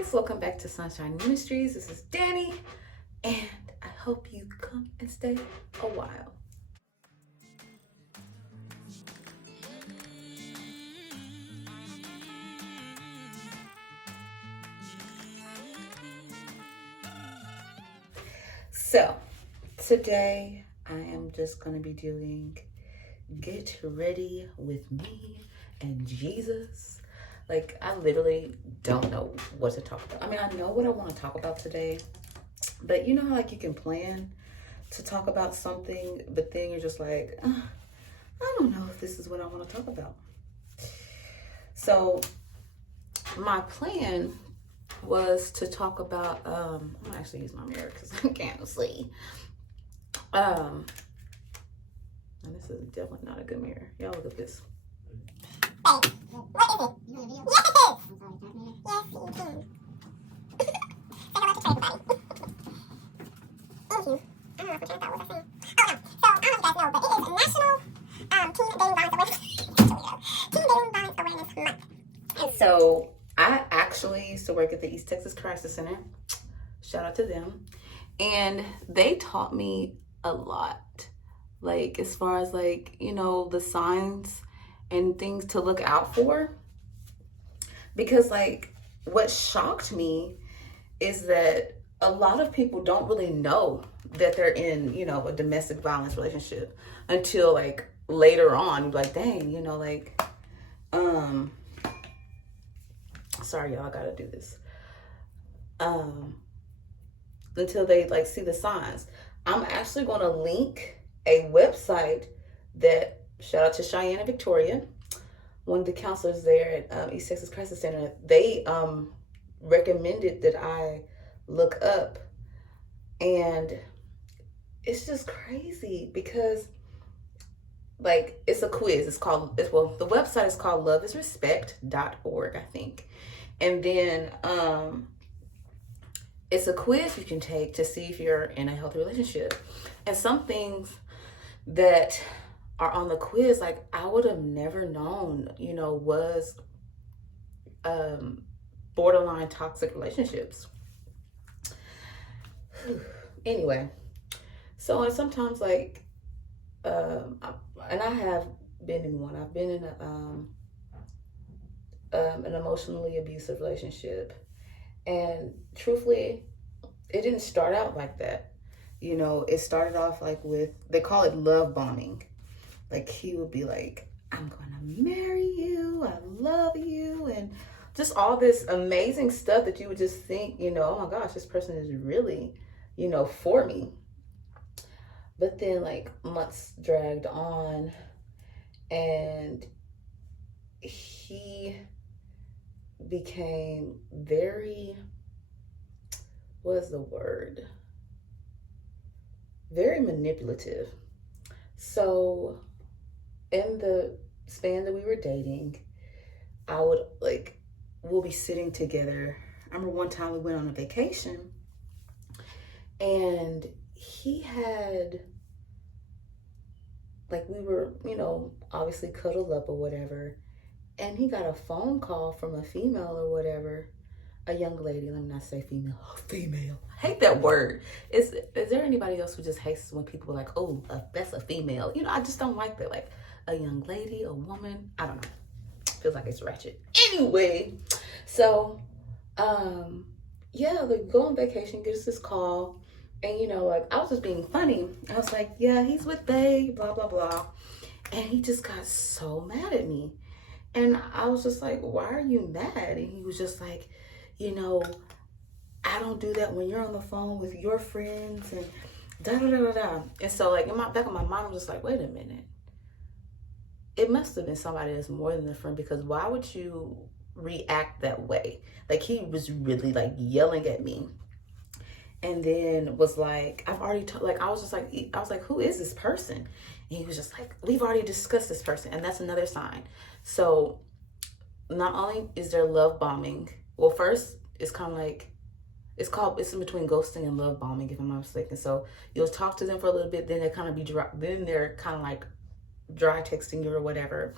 guys, welcome back to Sunshine Ministries. This is Dani, and I hope you come and stay a while. So today I am just going to be doing Get Ready with Me and Jesus. Like, I literally don't know what to talk about. I mean, I know what I want to talk about today, but you know how like you can plan to talk about something, but then you're just like, I don't know if this is what I want to talk about. So my plan was to talk about, I'm gonna actually use my mirror because I can't see. And this is definitely not a good mirror. Y'all look at this. What is it? Yes! Yes, you can. I like to try everybody. Anywho, I don't know if that was a thing. Oh no, so I don't know if you guys know, but it is National Teen Dating Violence Awareness Teen Dating Violence Awareness Month. And so I actually used to work at the East Texas Crisis Center. Shout out to them. And they taught me a lot. Like, as far as like, you know, the signs and things to look out for. Because like, what shocked me is that a lot of people don't really know that they're in, you know, a domestic violence relationship until like later on. Like, dang, you know, like, sorry y'all, I gotta do this. Until they like see the signs. I'm actually gonna link a website that, shout out to Cheyenne and Victoria, one of the counselors there at East Texas Crisis Center. They recommended that I look up, and it's just crazy because like it's a quiz. The website is called loveisrespect.org, I think. And then it's a quiz you can take to see if you're in a healthy relationship. And some things that are on the quiz, like I would have never known, you know, was borderline toxic relationships. Anyway, so and sometimes like, and I have been in one. I've been in an emotionally abusive relationship, and truthfully, it didn't start out like that. You know, it started off like with, they call it love bombing. Like he would be like, I'm gonna marry you, I love you, and just all this amazing stuff that you would just think, you know, oh my gosh, this person is really, you know, for me. But then like months dragged on, and he became very, very manipulative. So in the span that we were dating, I would like, we'll be sitting together. I remember one time we went on a vacation, and he had, like, we were, you know, obviously cuddled up or whatever, and he got a phone call from a female or whatever, a young lady. Let me not say female. Female. I hate that word. Is there anybody else who just hates when people are like, oh, that's a female? You know, I just don't like that. Like a young lady, a woman. I don't know. Feels like it's ratchet. Anyway, so yeah, like go on vacation, get us this call, and you know, like I was just being funny. I was like, yeah, he's with Bae, blah blah blah, and he just got so mad at me, and I was just like, why are you mad? And he was just like, you know, I don't do that when you're on the phone with your friends and da da da da da. And so like in my back of my mind, I'm just like, wait a minute. It must have been somebody that's more than a friend, because why would you react that way? Like he was really like yelling at me, and then was like, I've already like, I was like, who is this person? And he was just like, we've already discussed this person. And that's another sign. So not only is there love bombing, well, first it's kind of like, it's in between ghosting and love bombing, if I'm not mistaken. So you'll talk to them for a little bit, then they're kind of like dry texting you or whatever.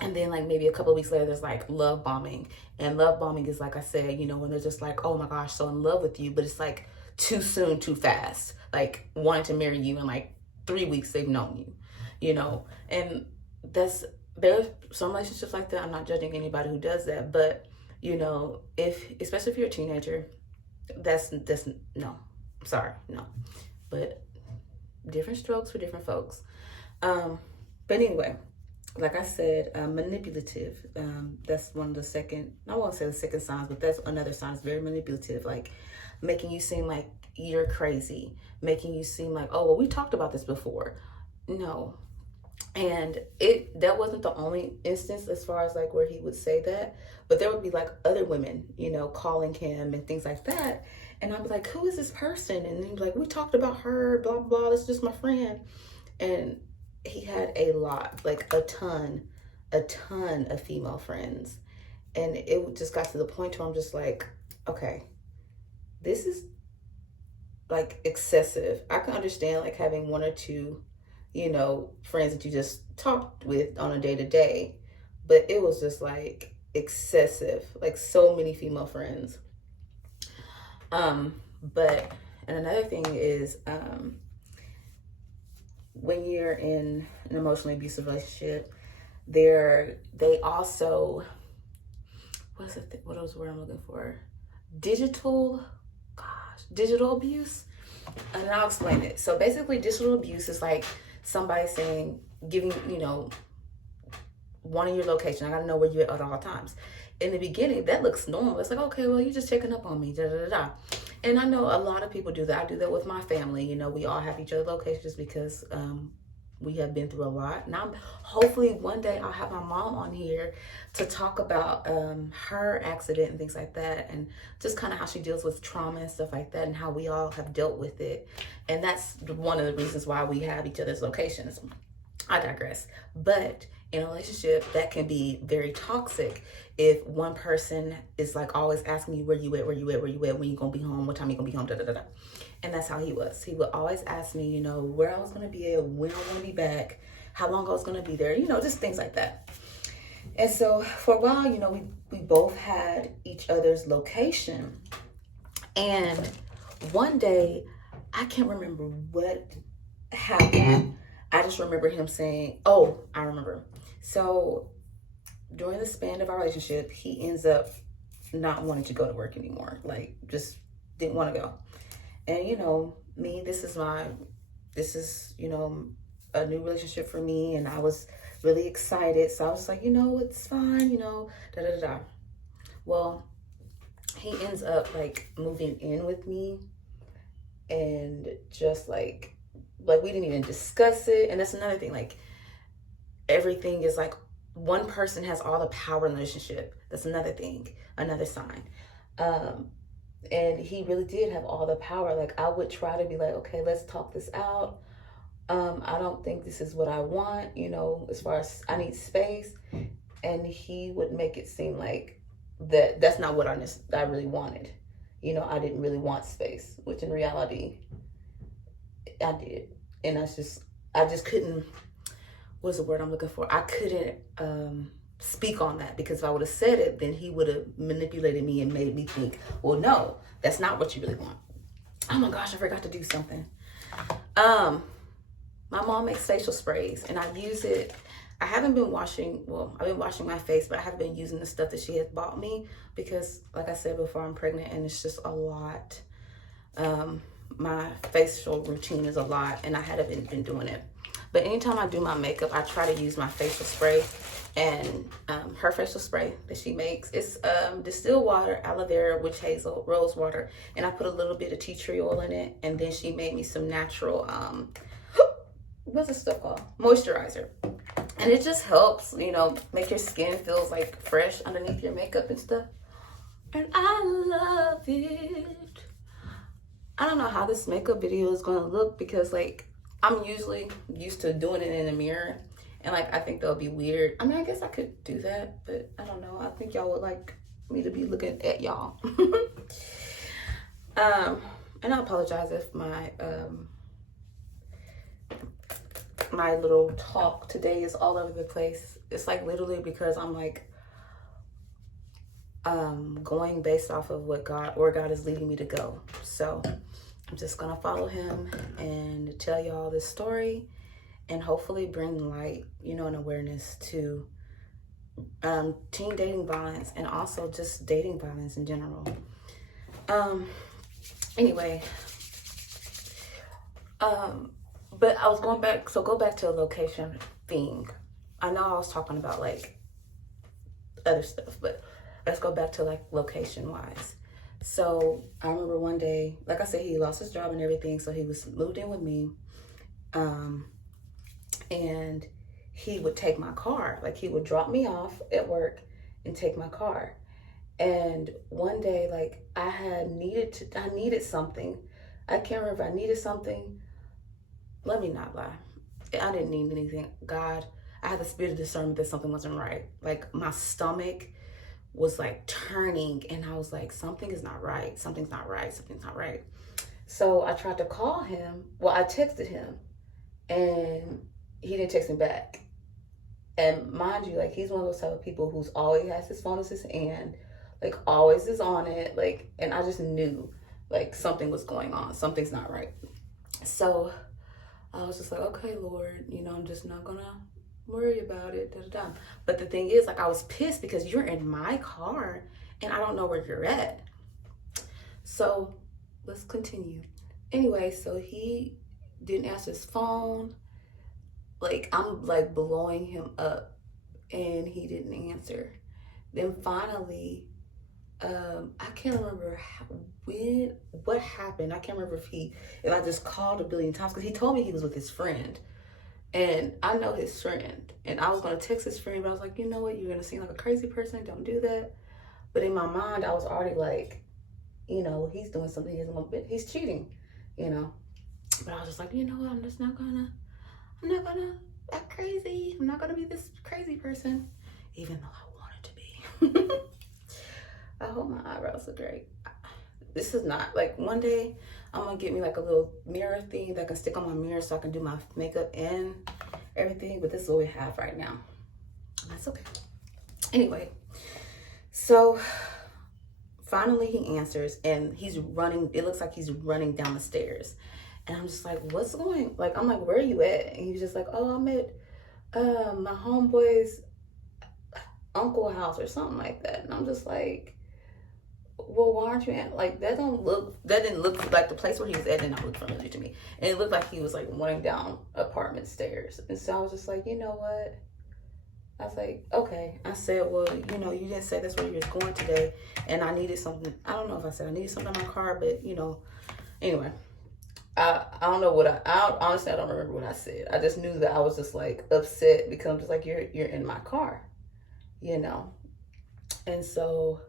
And then like maybe a couple of weeks later, there's like love bombing. And love bombing is, like I said, you know, when they're just like, oh my gosh, so in love with you, but it's like too soon, too fast, like wanting to marry you in like 3 weeks they've known you, you know. And there's some relationships like that. I'm not judging anybody who does that, but you know, especially if you're a teenager, that's no, sorry, no. But different strokes for different folks. But anyway, like I said, manipulative. That's one of the second, I won't say the second signs, but that's another sign. It's very manipulative, like making you seem like you're crazy, making you seem like, oh, well, we talked about this before. No. And that wasn't the only instance as far as like where he would say that, but there would be like other women, you know, calling him and things like that. And I'd be like, who is this person? And he'd be like, we talked about her, blah, blah, it's just my friend. And he had a lot, like a ton of female friends. And it just got to the point where I'm just like, okay, this is like excessive. I can understand like having one or two, you know, friends that you just talked with on a day-to-day, but it was just like excessive, like so many female friends. But, and another thing is, when you're in an emotionally abusive relationship, they also, what was the word I'm looking for? Digital abuse. And I'll explain it. So basically digital abuse is like somebody saying, giving, you know, wanting your location. I gotta know where you're at all times. In the beginning, that looks normal. It's like, okay, well, you're just checking up on me, da da da da. And I know a lot of people do that. I do that with my family. You know, we all have each other's locations because we have been through a lot. And hopefully one day I'll have my mom on here to talk about her accident and things like that, and just kind of how she deals with trauma and stuff like that, and how we all have dealt with it. And that's one of the reasons why we have each other's locations. I digress. But in a relationship, that can be very toxic if one person is like always asking you, where you at, when you gonna be home, what time you gonna be home, da da da da. And that's how he was. He would always ask me, you know, where I was gonna be at, when I was gonna be back, how long I was gonna be there, you know, just things like that. And so for a while, you know, we both had each other's location. And one day, I can't remember what happened. I just remember him saying, oh, I remember. So during the span of our relationship, he ends up not wanting to go to work anymore. Like, just didn't want to go. And, you know, me, this is, you know, a new relationship for me. And I was really excited. So I was like, you know, it's fine, you know, da da da da. Well, he ends up like moving in with me, and just like we didn't even discuss it. And that's another thing, like everything is like one person has all the power in the relationship. That's another thing, another sign. And he really did have all the power. Like I would try to be like, okay, let's talk this out. I don't think this is what I want, you know, as far as I need space. And he would make it seem like that's not what I really wanted. You know, I didn't really want space, which in reality, I did. And I just couldn't, what's the word I'm looking for? I couldn't speak on that, because if I would have said it, then he would have manipulated me and made me think, well, no, that's not what you really want. Oh my gosh, I forgot to do something. My mom makes facial sprays, and I use it. I haven't been washing, well, I've been washing my face, but I haven't been using the stuff that she has bought me because, like I said before, I'm pregnant and it's just a lot. My facial routine is a lot, and I haven't been doing it. But anytime I do my makeup, I try to use my facial spray. And her facial spray that she makes is distilled water, aloe vera, witch hazel, rose water, and I put a little bit of tea tree oil in it. And then she made me some natural, what's this stuff called? Moisturizer. And it just helps, you know, make your skin feels like fresh underneath your makeup and stuff. And I love it. I don't know how this makeup video is going to look, because like I'm usually used to doing it in the mirror, and like I think that would be weird. I mean, I guess I could do that, but I don't know. I think y'all would like me to be looking at y'all. And I apologize if my my little talk today is all over the place. It's like literally because I'm like going based off of where God is leading me to go. So I'm just gonna follow him and tell y'all this story and hopefully bring light, you know, and awareness to teen dating violence and also just dating violence in general. Anyway, but I was going back, so go back to a location thing. I know I was talking about like other stuff, but let's go back to like location wise. So I remember one day, like I said, he lost his job and everything, so he was moved in with me, and he would take my car. Like he would drop me off at work and take my car. And one day, like I needed something. I can't remember if I needed something. Let me not lie. I didn't need anything. God, I had the spirit of discernment that something wasn't right. Like my stomach was like turning and I was like, something is not right. Something's not right. Something's not right. So I tried to call him. Well, I texted him and he didn't text me back. And mind you, like he's one of those type of people who's always has his phone in his hand, like always is on it. Like, and I just knew like something was going on. Something's not right. So I was just like, okay, Lord, you know, I'm just not gonna worry about it. Da, da, da. But the thing is, like, I was pissed because you're in my car and I don't know where you're at. So let's continue. Anyway, so he didn't answer his phone. Like, I'm like blowing him up and he didn't answer. Then finally, I can't remember what happened. I can't remember if I just called a billion times because he told me he was with his friend. And I know his friend. And I was going to text his friend, but I was like, you know what? You're going to seem like a crazy person. Don't do that. But in my mind, I was already like, you know, he's doing something he's cheating, you know. But I was just like, you know what? I'm not going to act crazy. I'm not going to be this crazy person, even though I wanted to be. I hope my eyebrows look great. This is not, like, one day I'm going to get me like a little mirror thing that I can stick on my mirror so I can do my makeup and everything. But this is what we have right now. That's okay. Anyway, so finally he answers and he's running. It looks like he's running down the stairs. And I'm just like, what's going, like, I'm like, where are you at? And he's just like, oh, I'm at my homeboy's uncle house or something like that. And I'm just like, well, why aren't you at, like, that didn't look like the place where he was at did not look familiar to me. And it looked like he was like running down apartment stairs. And so I was just like, you know what? I was like, okay. I said, well, you know, you didn't say that's where you was going today. And I needed something. I don't know if I said I needed something in my car, but, you know, anyway. I don't know honestly, I don't remember what I said. I just knew that I was just like upset because I'm just like, you're in my car, you know? And so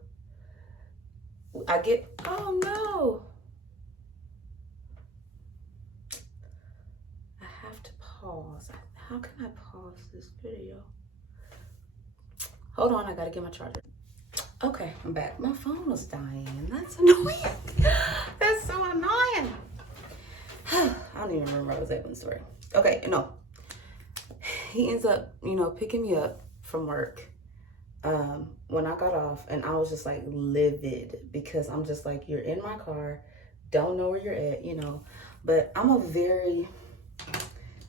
I get, oh no. I have to pause. How can I pause this video? Hold on, I gotta get my charger. Okay, I'm back. My phone was dying. That's annoying. That's so annoying. I don't even remember where I was at in the story. Okay, no. He ends up, you know, picking me up from work when I got off, and I was just like livid because I'm just like, you're in my car, don't know where you're at, you know. But I'm I'm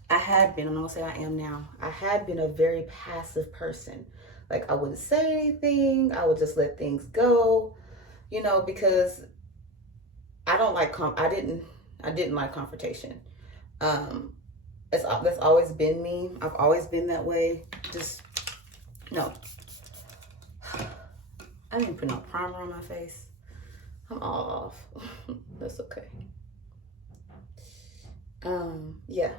not gonna say I am now. I had been a very passive person. Like, I wouldn't say anything. I would just let things go, you know, because I don't like I didn't like confrontation. That's always been me. I've always been that way. Just, no. I didn't put no primer on my face. I'm all off. That's okay. Yeah.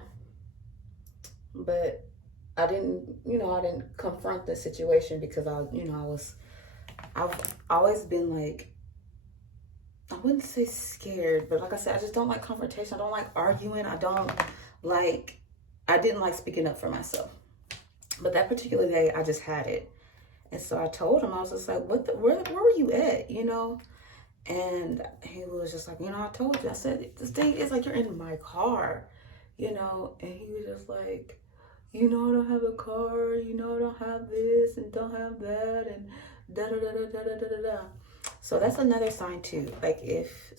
But I didn't confront the situation because I've always been like, I wouldn't say scared, but like I said, I just don't like confrontation. I don't like arguing. I didn't like speaking up for myself. But that particular day, I just had it. And so I told him, I was just like, where were you at, you know? And he was just like, you know, I told you. I said, this thing is like, you're in my car, you know? And he was just like, you know, I don't have a car, you know, I don't have this and don't have that, and da da da da da da da da. So that's another sign too. Like if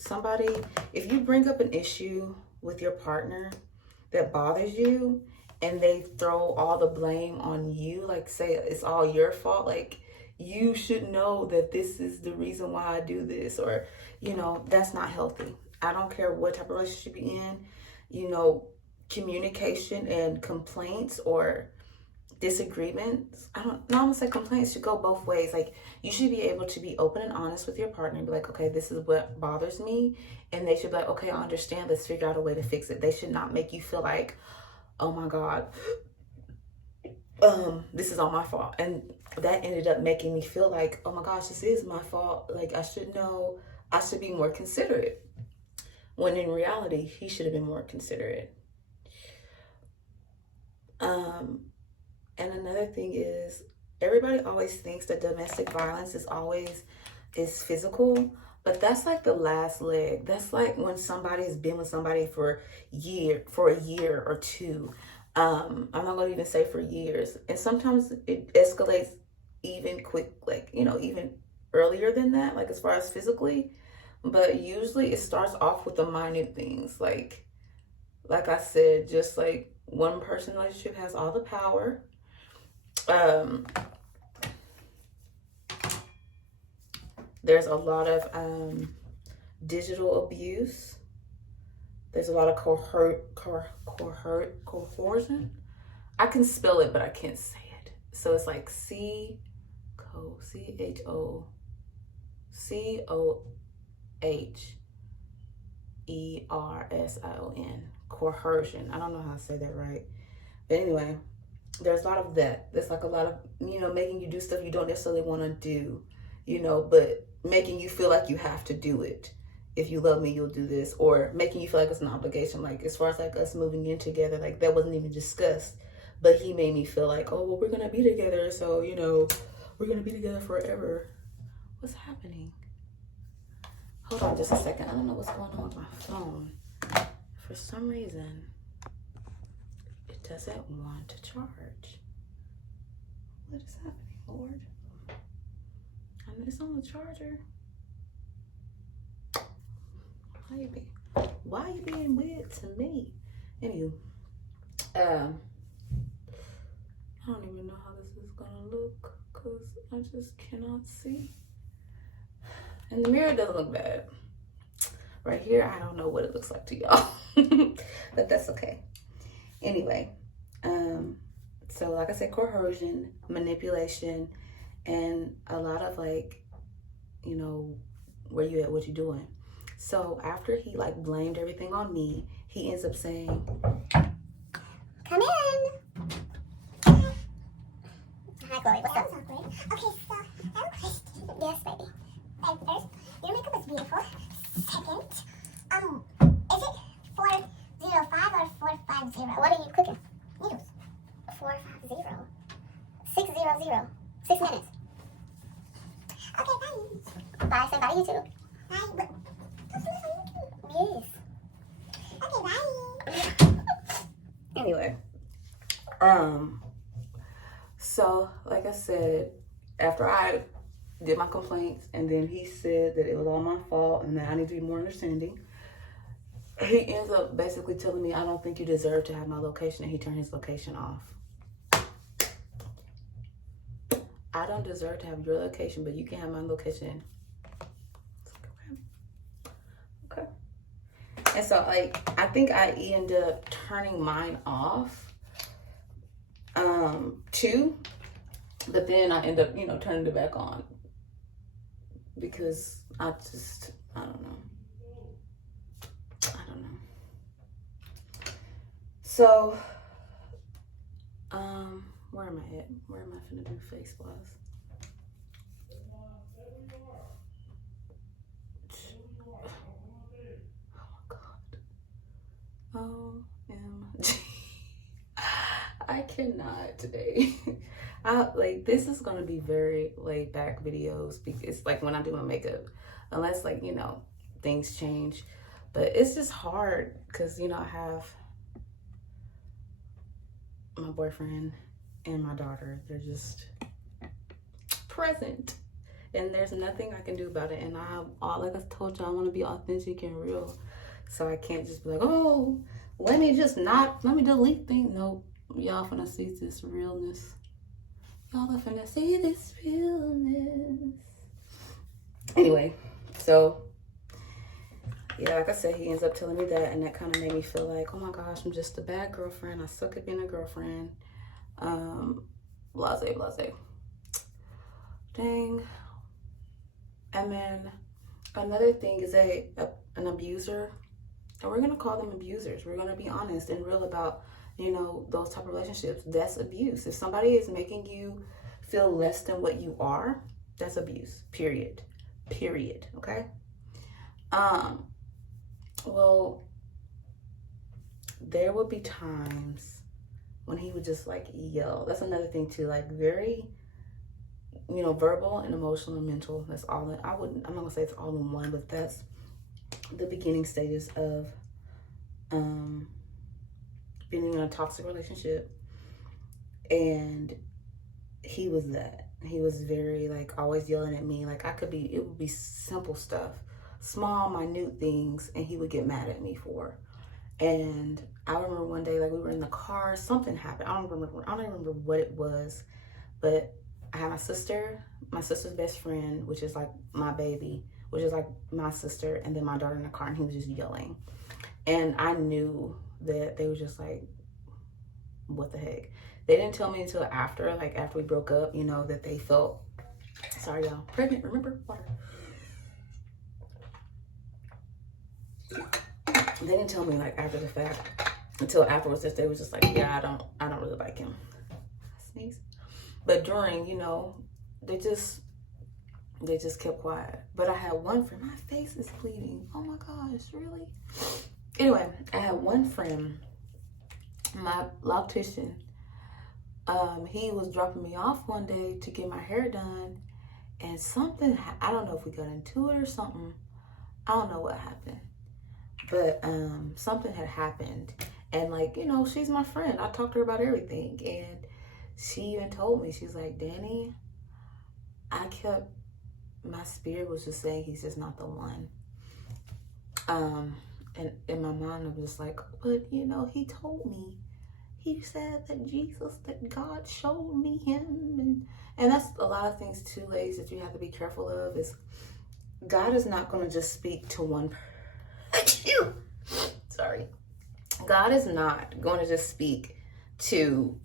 you bring up an issue with your partner that bothers you, and they throw all the blame on you, like say it's all your fault, like you should know that this is the reason why I do this, or, you know, that's not healthy. I don't care what type of relationship you're in, you know, communication and complaints or disagreements. I'm gonna say complaints should go both ways. Like you should be able to be open and honest with your partner and be like, okay, this is what bothers me. And they should be like, okay, I understand. Let's figure out a way to fix it. They should not make you feel like, oh my God, this is all my fault. And that ended up making me feel like, oh my gosh, this is my fault. Like I should know, I should be more considerate. When in reality, he should have been more considerate. And another thing is, everybody always thinks that domestic violence is physical, but that's like the last leg. That's like when somebody's been with somebody for a year or two. I'm not gonna even say for years. And sometimes it escalates even quick, like, you know, even earlier than that, like as far as physically. But usually it starts off with the minute things. Like I said, just like one person relationship has all the power. There's a lot of digital abuse. There's a lot of coercion. I can spell it, but I can't say it. So it's like CHOERSION, coercion. I don't know how to say that right. But anyway, there's a lot of that. There's like a lot of, you know, making you do stuff you don't necessarily want to do, you know, but making you feel like you have to do it. If you love me, you'll do this. Or making you feel like it's an obligation. Like as far as like us moving in together, like that wasn't even discussed. But he made me feel like, oh, well, we're going to be together. So, you know, we're going to be together forever. What's happening? Hold on just a second. I don't know what's going on with my phone. For some reason, it doesn't want to charge. What is happening, Lord? I mean, it's on the charger. Why are you being weird to me? Anywho, I don't even know how this is gonna look because I just cannot see. And the mirror doesn't look bad. Right here, I don't know what it looks like to y'all, but that's okay. Anyway, so like I said, coercion, manipulation, and a lot of like, you know, where you at, what you doing. So after he like blamed everything on me, he ends up saying, come in. Hi, Chloe. What's up? Okay, so I have a question. Yes, baby. First, your makeup is beautiful. Second, is it 405 or 450? What are you cooking? Noodles. 450. 600. 6 minutes. Okay, bye. Bye. Say bye to you too. Bye. Yes. Okay, bye. Anyway, so like I said, after I did my complaints and then he said that it was all my fault and that I need to be more understanding, he ends up basically telling me, I don't think you deserve to have my location, and he turned his location off. I don't deserve to have your location, but you can have my location. Okay. And so like I think I end up turning mine off too, but then I end up, you know, turning it back on because I don't know. So where am I at? Where am I finna do face blast? OMG. I cannot today. This is gonna be very laid back videos because like when I do my makeup, unless like, you know, things change, but it's just hard because, you know, I have my boyfriend and my daughter, they're just present. And there's nothing I can do about it. And like I told you, I want to be authentic and real. So I can't just be like, oh, let me delete things. Nope. Y'all finna see this realness. Y'all are finna see this realness. Anyway, so yeah, like I said, he ends up telling me that, and that kind of made me feel like, oh my gosh, I'm just a bad girlfriend. I suck at being a girlfriend. Blase. Dang. And then another thing is an abuser, and we're gonna call them abusers. We're gonna be honest and real about, those type of relationships. That's abuse. If somebody is making you feel less than what you are, that's abuse. Period. Okay. Well, there would be times when he would just like yell. That's another thing too, like very, verbal and emotional and mental. That's all that I'm not gonna say it's all in one, but that's the beginning stages of being in a toxic relationship. And he was that. He was very like always yelling at me. Like it would be simple stuff, small, minute things, and he would get mad at me for. And I remember one day, like we were in the car, something happened. I don't even remember what it was, but I had my sister's best friend, which is like my baby, which is like my sister, and then my daughter in the car, and he was just yelling. And I knew that they were just like, what the heck? They didn't tell me until after we broke up, that they felt, sorry y'all, pregnant, remember, water. They didn't tell me like after the fact, until afterwards, that they was just like, yeah, I don't really like him. Sneeze. But during, they just kept quiet. But I had one friend, my face is bleeding. Oh my gosh, really? Anyway, I had one friend, my loctician. He was dropping me off one day to get my hair done, and something, I don't know if we got into it or something. I don't know what happened, but something had happened. And like, she's my friend. I talked to her about everything, and she even told me, she's like, Daniie, my spirit was just saying he's just not the one. And in my mind, I'm just like, but he told me, he said that God showed me him. And that's a lot of things too, ladies, that you have to be careful of, is God is not going to just speak to one person. Sorry. God is not going to just speak to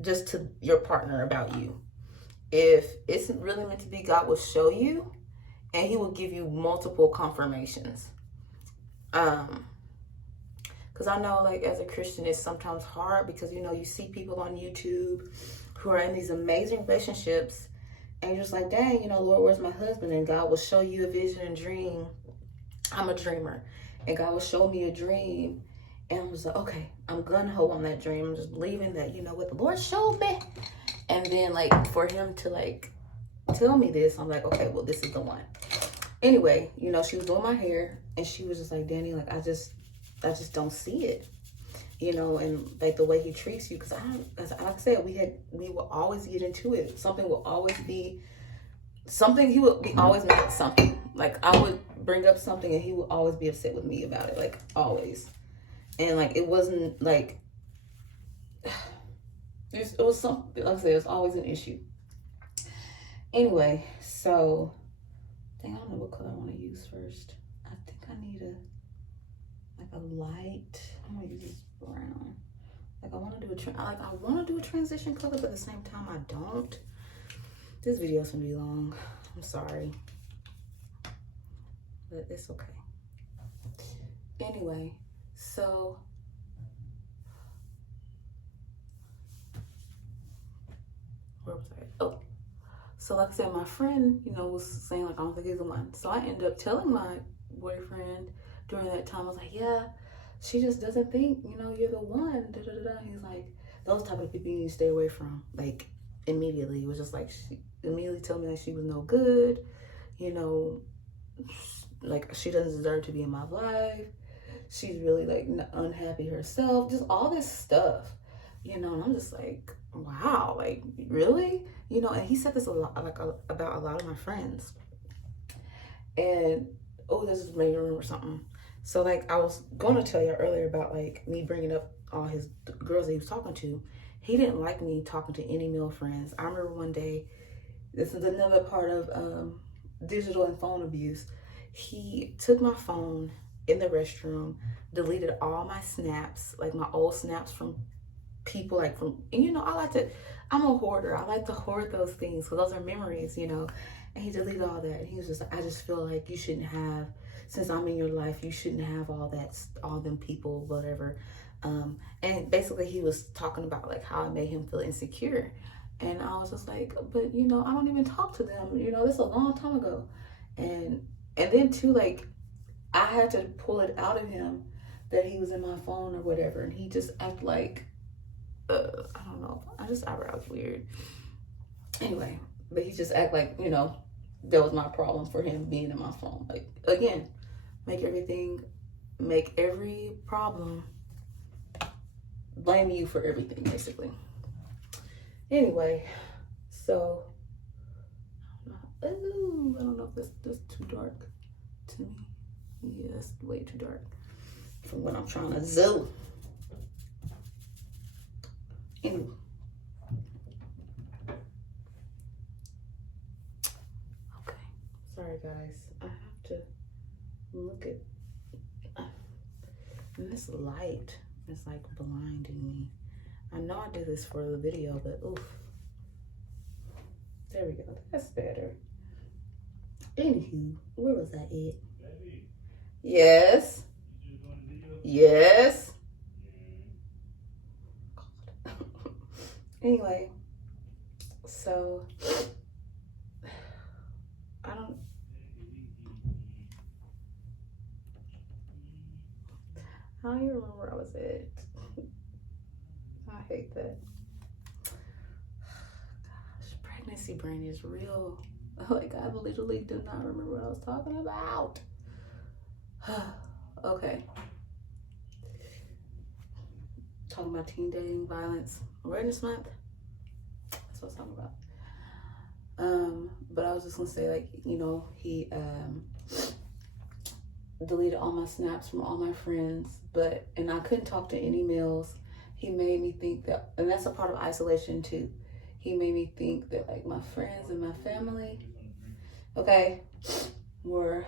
just to your partner about you. If it's really meant to be, God will show you, and he will give you multiple confirmations. Because I know, like, as a Christian, it's sometimes hard because, you see people on YouTube who are in these amazing relationships, and you're just like, dang, Lord, where's my husband? And God will show you a vision and dream. I'm a dreamer, and God will show me a dream, and I'm just like, okay, I'm gung-ho on that dream. I'm just believing that, what the Lord showed me. And then, like, for him to, like, tell me this, I'm like, okay, well, this is the one. Anyway, she was doing my hair, and she was just like, Daniie, like, I just don't see it, and like the way he treats you. Because like I said, we will always get into it. Something will always be something. He would be always mad at something. Like I would bring up something, and he would always be upset with me about it, like always. And like it wasn't like it was something. Like I said, it was always an issue. Anyway, so dang, I don't know what color I want to use first. I think I need a light. I'm gonna use this brown. Like I want to do a transition color, but at the same time I don't. This video's gonna be long. I'm sorry, but it's okay. Anyway, so where was I? Oh, so like I said, my friend, was saying like I don't think he's the one. So I ended up telling my boyfriend during that time. I was like, yeah, she just doesn't think, you're the one. Da, da, da, da. He's like, those type of people you need to stay away from. Like immediately, it was just like she immediately told me that she was no good. Like she doesn't deserve to be in my life. she's really like unhappy herself, just all this stuff, you know. And I'm just like, wow, like really, you know. And he said this a lot, like about a lot of my friends. And oh, this is made me remember something. So like I was going to tell you earlier about like me bringing up all his girls that he was talking to. He didn't like me talking to any male friends. I remember one day, this is another part of digital and phone abuse. He took my phone in the restroom, deleted all my snaps, like my old snaps from people, like from, and you know, I'm a hoarder. I like to hoard those things because those are memories, you know. And he deleted all that. And he was just like, I just feel like you shouldn't have, since I'm in your life, you shouldn't have all that, all them people, whatever. And basically he was talking about like how I made him feel insecure. And I was just like, but you know, I don't even talk to them. You know, this is a long time ago. And then too, like, I had to pull it out of him that he was in my phone or whatever. And he just acted like, I don't know. I was weird. Anyway, but he just act like, you know, that was my problem for him being in my phone. Like, again, make every problem, blame you for everything, basically. Anyway, so, I don't know if this is too dark to me. Yeah, it's way too dark from what I'm trying to do. Anyway. Okay, sorry guys. I have to look at, and this light is like blinding me. I know I did this for the video, but oof. There we go. That's better. Anywho, where was I at? Yes. Yes. Anyway, so I don't even remember where I was at. I hate that. Gosh, pregnancy brain is real. Like, I literally do not remember what I was talking about. Okay. Talking about teen dating violence awareness month. That's what I was talking about. But I was just gonna say, like, you know, he deleted all my snaps from all my friends, and I couldn't talk to any males. He made me think that, and that's a part of isolation too. He made me think that like my friends and my family, okay, were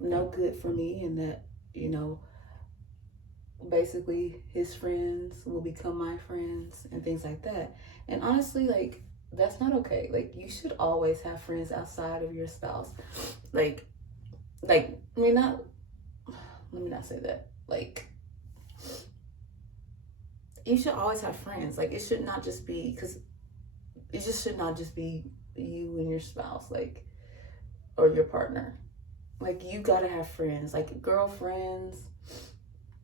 no good for me, and that, you know, basically his friends will become my friends and things like that. And honestly, like, that's not okay. Like, you should always have friends outside of your spouse. Like, I mean, not, let me not say that. Like, you should always have friends. Like, it should not just be, because it just should not just be you and your spouse, like, or your partner. Like, you gotta have friends, like girlfriends,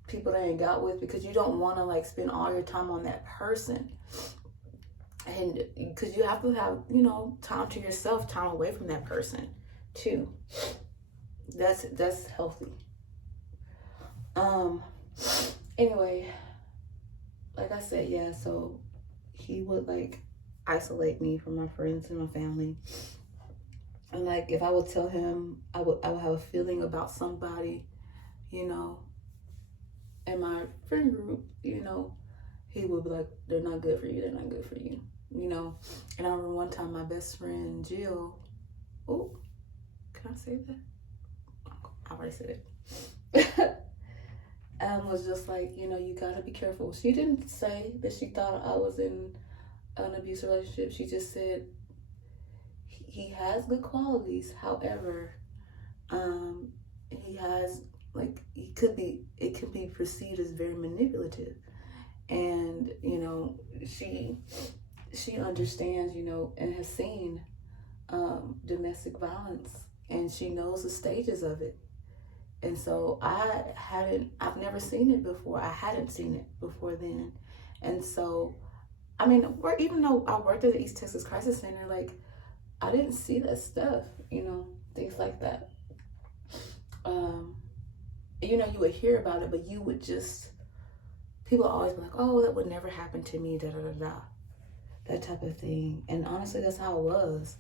people that you ain't got with, because you don't want to like spend all your time on that person. And because you have to have, you know, time to yourself, time away from that person too. That's healthy. Anyway, like I said, yeah, so he would like isolate me from my friends and my family. And like, if I would tell him I would have a feeling about somebody, you know, in my friend group, you know, he would be like, they're not good for you, they're not good for you, you know. And I remember one time my best friend Jill, oh, can I say that? I already said it. Was just like, you know, you gotta be careful. She didn't say that she thought I was in an abusive relationship. She just said he has good qualities. However, he has, like, it could be perceived as very manipulative. And, you know, she understands, you know, and has seen domestic violence, and she knows the stages of it. And so I've never seen it before. I hadn't seen it before then. And so, I mean, even though I worked at the East Texas Crisis Center, like, I didn't see that stuff, you know, things like that. you know, you would hear about it, but you would just, people always be like, oh, that would never happen to me, da da da da, that type of thing. And honestly, that's how it was.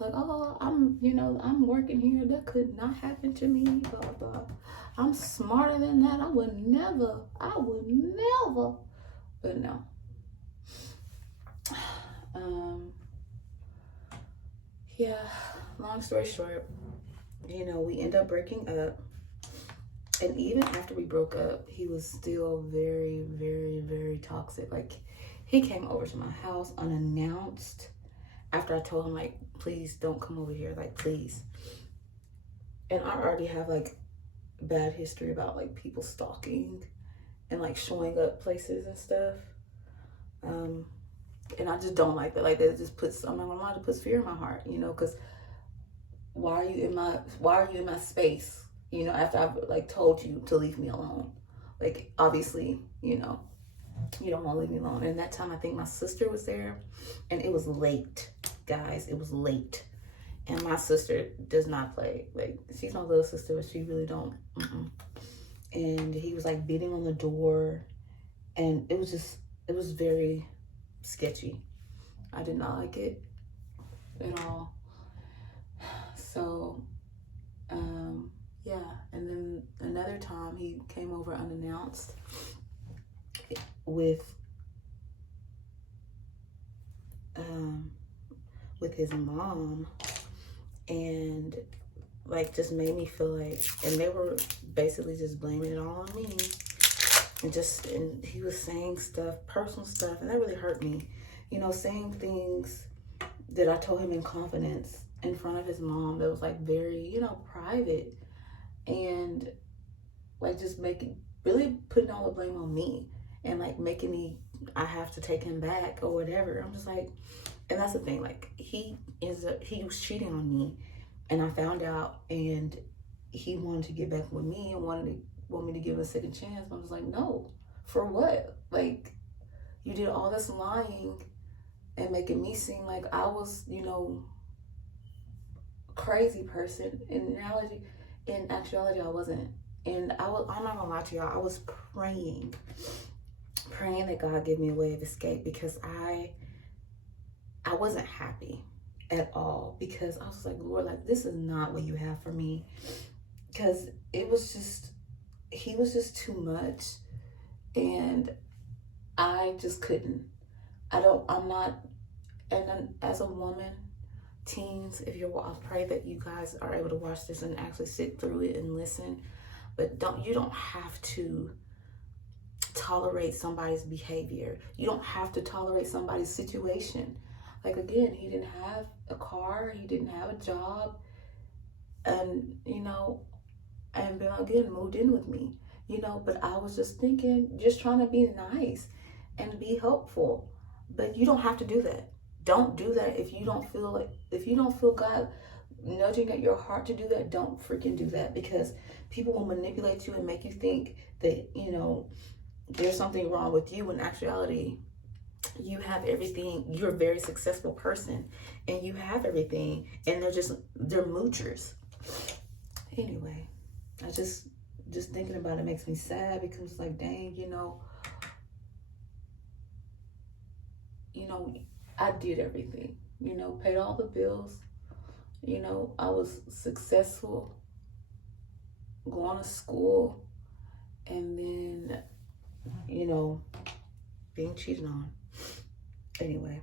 I was like, oh, I'm working here, that could not happen to me, blah blah. I'm smarter than that. I would never. But no. Yeah, long story short, you know, we end up breaking up. And even after we broke up, he was still very, very, very toxic. Like, he came over to my house unannounced after I told him, like, please don't come over here, like, please. And I already have, like, bad history about, like, people stalking and, like, showing up places and stuff. And I just don't like that. Like, that just puts, I'm not gonna lie, it puts fear in my heart, you know, because why are you in my space, you know, after I've, like, told you to leave me alone? Like, obviously, you know, you don't want to leave me alone. And that time, I think my sister was there, and it was late, guys. It was late. And my sister does not play. Like, she's my little sister, but she really don't. And he was, like, beating on the door, and it was very sketchy. I did not like it at all. So, yeah. And then another time, he came over unannounced with his mom, and, like, just made me feel like, and they were basically just blaming it all on me, and he was saying stuff, personal stuff, and that really hurt me, you know, saying things that I told him in confidence in front of his mom that was, like, very, you know, private, and, like, just really putting all the blame on me, and, like, making me, I have to take him back or whatever. I'm just like, and that's the thing, like, he was cheating on me, and I found out, and he wanted to get back with me and want me to give him a second chance. But I was like, no, for what? Like, you did all this lying and making me seem like I was, you know, crazy person. In actuality, I wasn't. And I'm not gonna lie to y'all, I was praying that God give me a way of escape, because I wasn't happy at all, because I was like, Lord, like, this is not what you have for me, because he was just too much, and I just couldn't. I'm not, and then as a woman, teens, I pray that you guys are able to watch this and actually sit through it and listen, but you don't have to tolerate somebody's behavior. You don't have to tolerate somebody's situation. Like, again, he didn't have a car, he didn't have a job, and, you know, and then again, moved in with me, you know, but I was just trying to be nice and be helpful. But you don't have to do that. Don't do that if you don't feel God nudging at your heart to do that. Don't freaking do that, because people will manipulate you and make you think that, you know, there's something wrong with you, when in actuality, you have everything. You're a very successful person, and you have everything, and they're moochers. Anyway, I just thinking about it makes me sad, because it's like, dang, you know, I did everything, you know, paid all the bills, you know, I was successful, going to school, and then, you know, being cheated on. Anyway,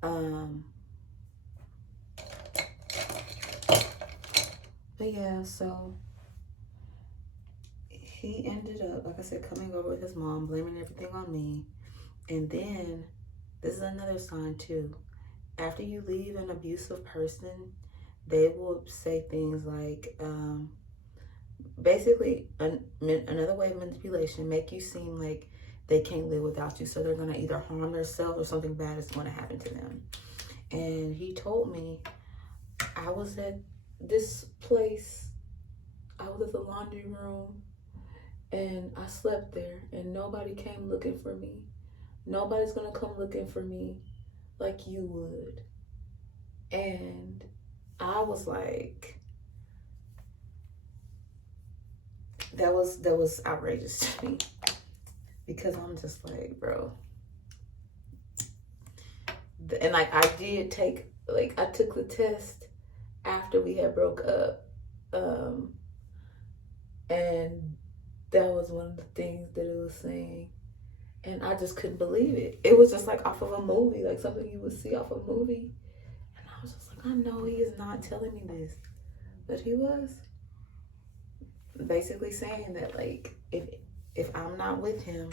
but yeah, so he ended up, like I said, coming over with his mom, blaming everything on me. And then, this is another sign too. After you leave an abusive person, they will say things like, basically, another way of manipulation, make you seem like they can't live without you. So they're going to either harm themselves or something bad is going to happen to them. And he told me, I was at this place, I was at the laundry room, and I slept there, and nobody came looking for me. Nobody's going to come looking for me like you would. And I was like, that was outrageous to me, because I'm just like, bro. And like I took the test after we had broke up, and that was one of the things that it was saying, and I just couldn't believe it. It was just like off of a movie, like something you would see off a movie, and I was just like, I know he is not telling me this, but he was basically saying that, like, if I'm not with him,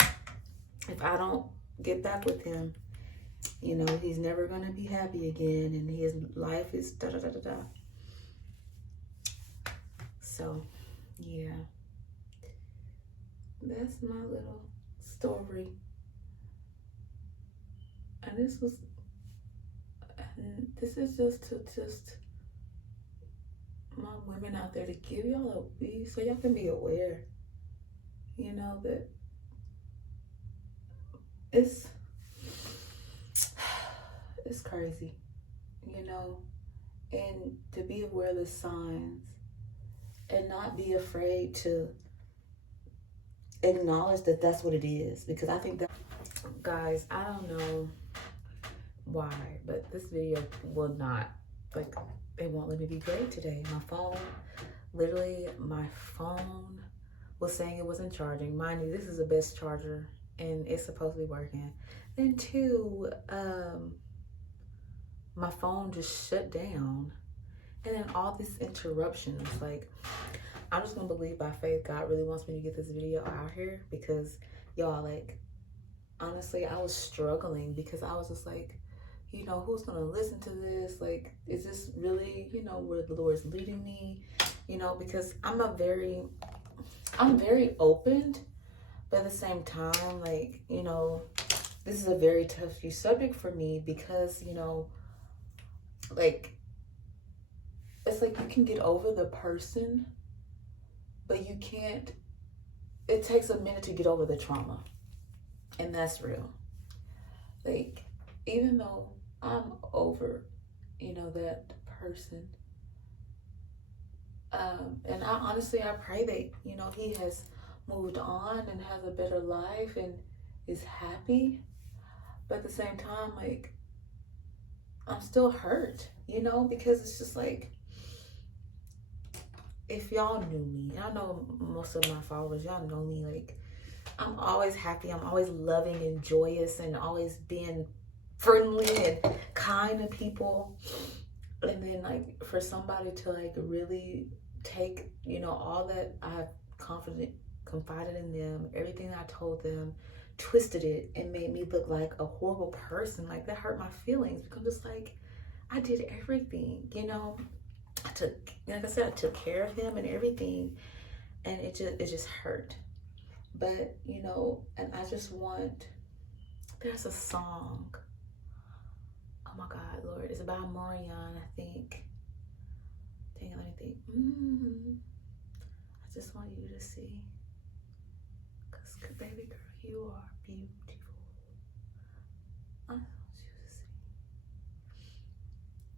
if I don't get back with him, you know, he's never gonna be happy again, and his life is da da da da da. So, yeah, that's my little story. And this is just my women out there, to give y'all a beat so y'all can be aware, you know, that it's crazy, you know, and to be aware of the signs and not be afraid to acknowledge that that's what it is. Because I think that, guys, I don't know why, but this video will not, like, it won't let me be great today. My phone was saying it wasn't charging. Mind you, this is the best charger and it's supposed to be working. Then two, my phone just shut down, and then all these interruptions. Like, I'm just gonna believe by faith God really wants me to get this video out here, because y'all, like, honestly, I was struggling, because I was just like, you know, who's gonna listen to this? Like, is this really, you know, where the Lord's leading me? You know, because I'm very open, but at the same time, like, you know, this is a very touchy subject for me, because, you know, like, it's like you can get over the person, but you can't, it takes a minute to get over the trauma. And that's real. Like, even though I'm over, you know, that person, and I pray that, you know, he has moved on and has a better life and is happy. But at the same time, like, I'm still hurt, you know, because it's just like, if y'all knew me, and I know most of my followers, y'all know me, like, I'm always happy, I'm always loving and joyous, and always being friendly and kind to people. And then, like, for somebody to, like, really take, you know, all that I've confided in them, everything I told them, twisted it and made me look like a horrible person, like, that hurt my feelings, because I'm just like, I did everything, you know. Like I said, I took care of him and everything, and it just hurt. But, you know, and I just want, there's a song, oh my God, Lord, it's about Marianne, I think. Dang it, let me think. I just want you to see, because, baby girl, you are beautiful. I want you to see.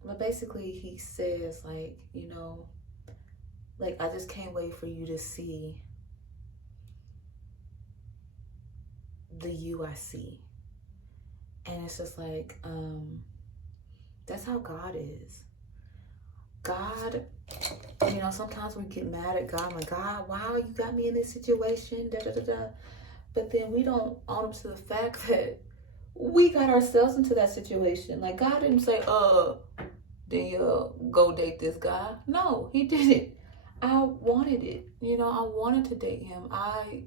But basically, he says, like, you know, like, I just can't wait for you to see the you I see. And it's just like, that's how God is. God, you know, sometimes we get mad at God, like, God, wow, you got me in this situation, da da da da. But then we don't own up to the fact that we got ourselves into that situation. Like, God didn't say, Danielle, go date this guy. No, he didn't. I wanted it. You know, I wanted to date him.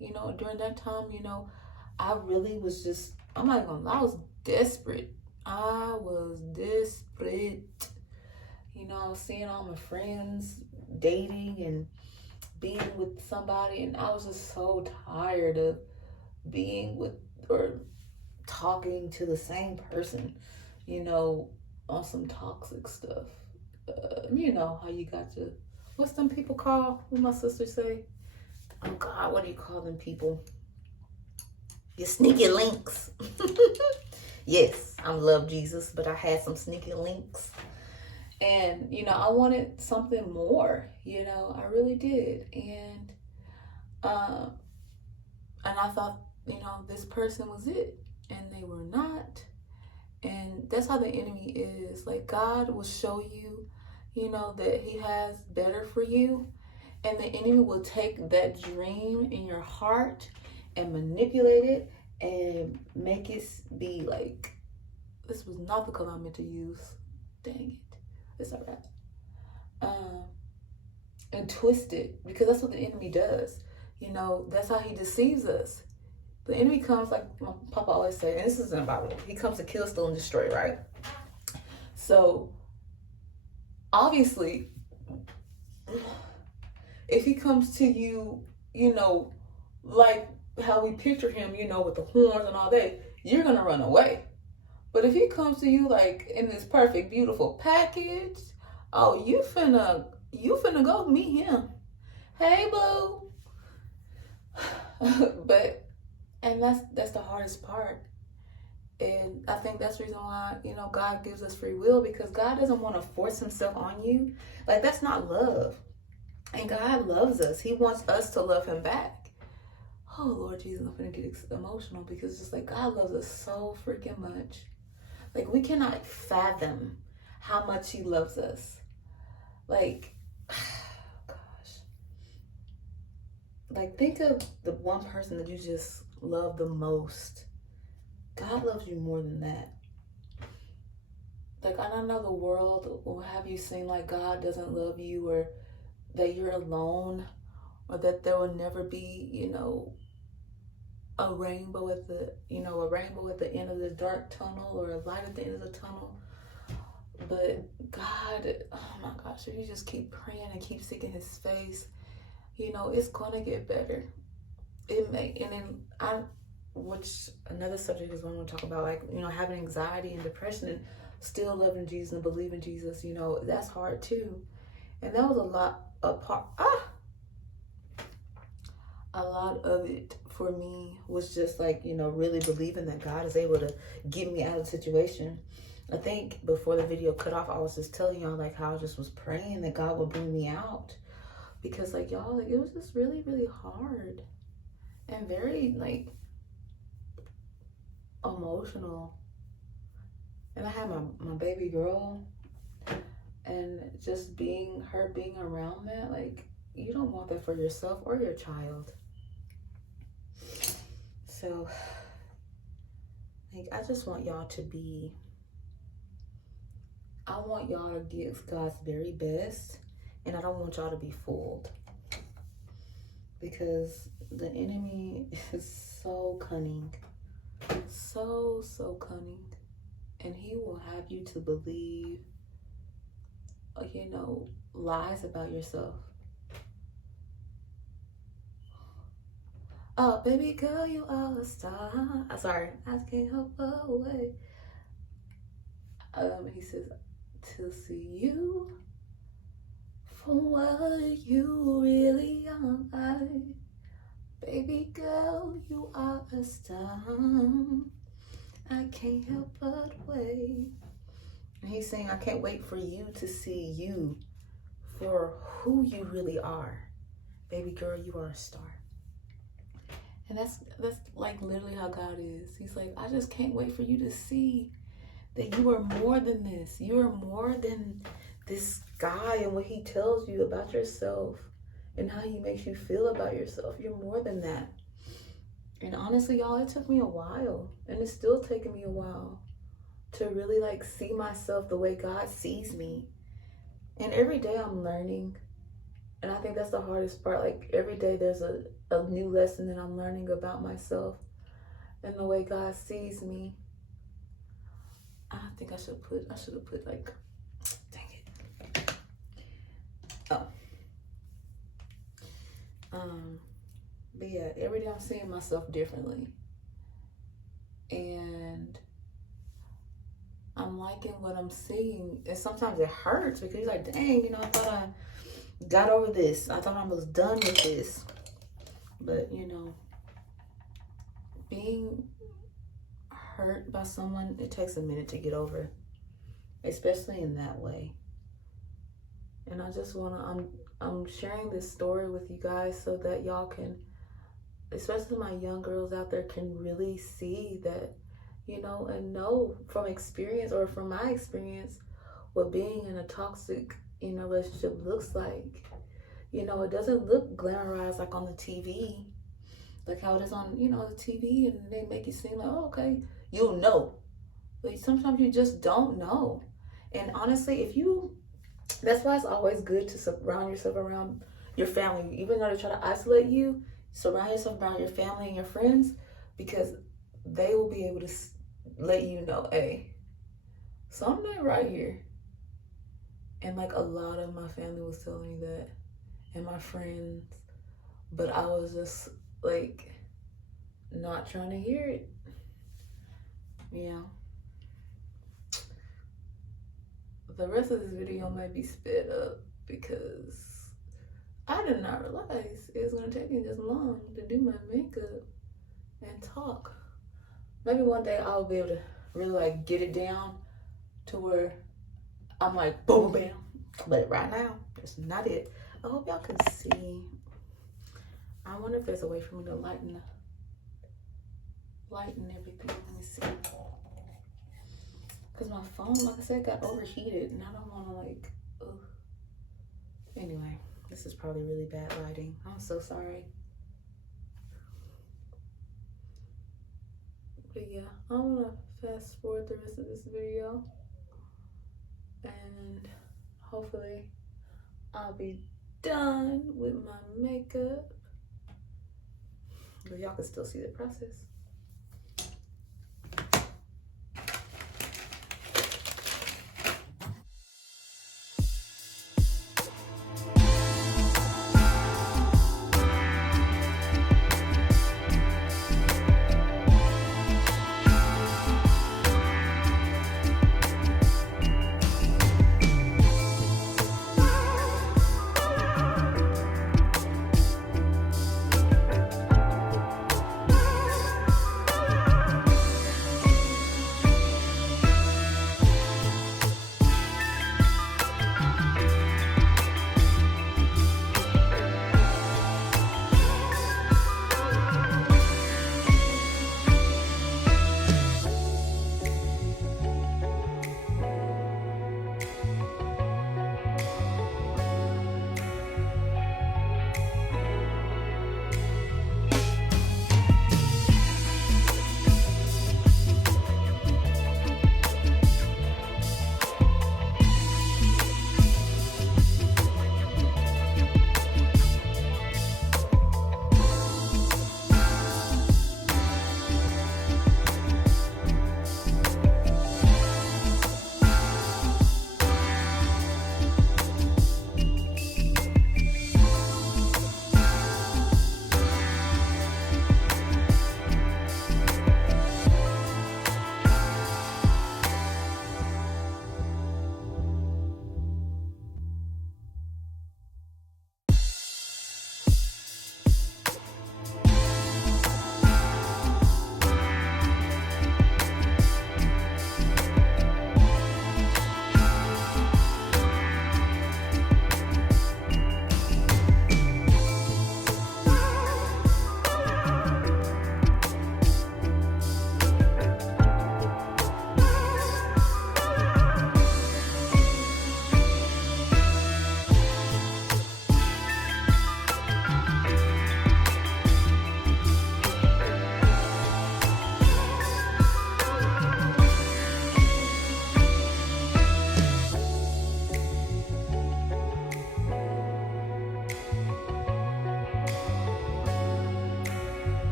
You know, during that time, you know, I really was just, I'm not gonna lie, I was desperate. I was desperate. You know, I was seeing all my friends dating and being with somebody, and I was just so tired of being with or talking to the same person, you know, on some toxic stuff. You know how you got to, what's them people call? What my sister say? Oh God, what do you call them people? Your sneaky links. Yes, I love Jesus, but I had some sneaky links. And, you know, I wanted something more, you know, I really did. And And I thought, this person was it, and they were not. And that's how the enemy is. Like, God will show you, that he has better for you. And the enemy will take that dream in your heart and manipulate it and make it be like, this was not the color I meant to use. Dang it. It's all right. And twist it, because that's what the enemy does. That's how he deceives us. The enemy comes, like my papa always say, and this is in the Bible, he comes to kill, steal, and destroy, right? So, obviously, if he comes to you, like how we picture him, with the horns and all that, you're going to run away. But if he comes to you, like, in this perfect, beautiful package, oh, you finna go meet him. Hey, boo. And that's the hardest part. And I think that's the reason why, God gives us free will, because God doesn't want to force himself on you. Like, that's not love. And God loves us. He wants us to love him back. Oh, Lord Jesus, I'm going to get emotional, because it's just like, God loves us so freaking much. Like, we cannot fathom how much he loves us. Like, gosh. Like, think of the one person that you just love the most. God loves you more than that. Like, I don't know, the world will have you seem like God doesn't love you, or that you're alone, or that there will never be, a rainbow at the end of the dark tunnel, or a light at the end of the tunnel. But God, oh my gosh, if you just keep praying and keep seeking his face, it's gonna get better. It may. And then which another subject is what I want to talk about, like, having anxiety and depression and still loving Jesus and believing Jesus, that's hard too. And that was a lot of it for me was just like, really believing that God is able to get me out of the situation. I think before the video cut off, I was just telling y'all, like, how I just was praying that God would bring me out. Because, like, y'all, like, it was just really, really hard. And very, like, emotional. And I had my baby girl. And just being around that, like, you don't want that for yourself or your child. So, like, I just want y'all to I want y'all to give God's very best. And I don't want y'all to be fooled. Because the enemy is so cunning. So, so cunning. And he will have you to believe, lies about yourself. Oh, baby girl, you are a star. I'm sorry, I can't help away. He says, to see you for what you really are. Baby girl, you are a star. I can't help but wait. And he's saying, I can't wait for you to see you for who you really are. Baby girl, you are a star. And that's like literally how God is. He's like, I just can't wait for you to see that you are more than this. You are more than this guy and what he tells you about yourself and how he makes you feel about yourself. You're more than that. And honestly, y'all, it took me a while, and it's still taking me a while to really, like, see myself the way God sees me. And every day I'm learning. And I think that's the hardest part. Like, every day there's a new lesson that I'm learning about myself and the way God sees me. I think I should have put like, dang it. Oh. But yeah, every day I'm seeing myself differently. And I'm liking what I'm seeing. And sometimes it hurts because you're like, dang, I thought I got over this. I thought I was done with this. But, being hurt by someone, it takes a minute to get over. Especially in that way. And I just I'm sharing this story with you guys so that y'all can especially my young girls out there, can really see that, you know, and know from experience or from my experience what being in a toxic, you know, relationship looks like. You know, it doesn't look glamorized like on the TV, like how it is on, you know, the TV, and they make you seem like, oh, okay, you'll know. But sometimes you just don't know. And honestly, that's why it's always good to surround yourself around your family. Even though they try to isolate you, surround yourself around your family and your friends, because they will be able to let you know, hey, something ain't right here. And like a lot of my family was telling me that, and my friends, but I was just like not trying to hear it. Yeah. The rest of this video might be sped up because I did not realize it was gonna take me this long to do my makeup and talk. Maybe one day I'll be able to really like get it down to where I'm like boom bam. But right now, that's not it. I hope y'all can see. I wonder if there's a way for me to lighten everything. Let me see. Because my phone, like I said, got overheated and I don't want to like, ugh. Anyway, this is probably really bad lighting. I'm so sorry. But yeah, I'm going to fast forward the rest of this video. And hopefully I'll be done with my makeup. But y'all can still see the process.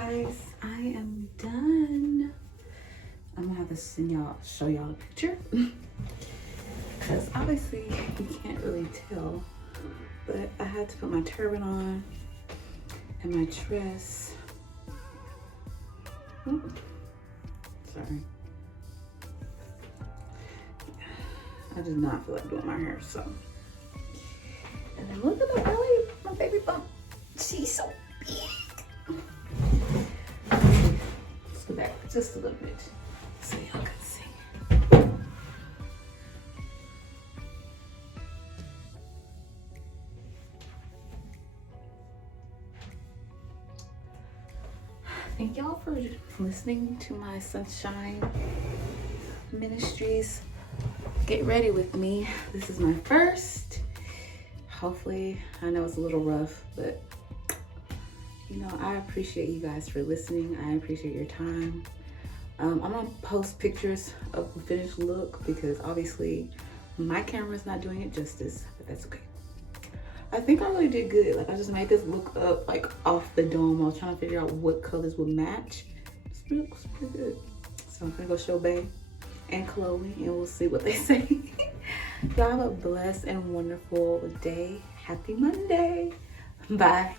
guys, I am done. I'm gonna have to show y'all a picture because obviously you can't really tell, but I had to put my turban on and my dress. Ooh, sorry. I did not feel like doing my hair, so. And then look at the belly, my baby bump. She's so big. Let's go back just a little bit so y'all can see. Thank y'all for listening to my Sunshine Ministries. Get ready with me. This is my first. Hopefully, I know it's a little rough, but you know, I appreciate you guys for listening. I appreciate your time. I'm gonna post pictures of the finished look because obviously my camera's not doing it justice, but that's okay. I think I really did good. Like I just made this look up like off the dome. I was trying to figure out what colors would match. This looks pretty good. So I'm gonna go show Bae and Chloe and we'll see what they say. Y'all have a blessed and wonderful day. Happy Monday. Bye.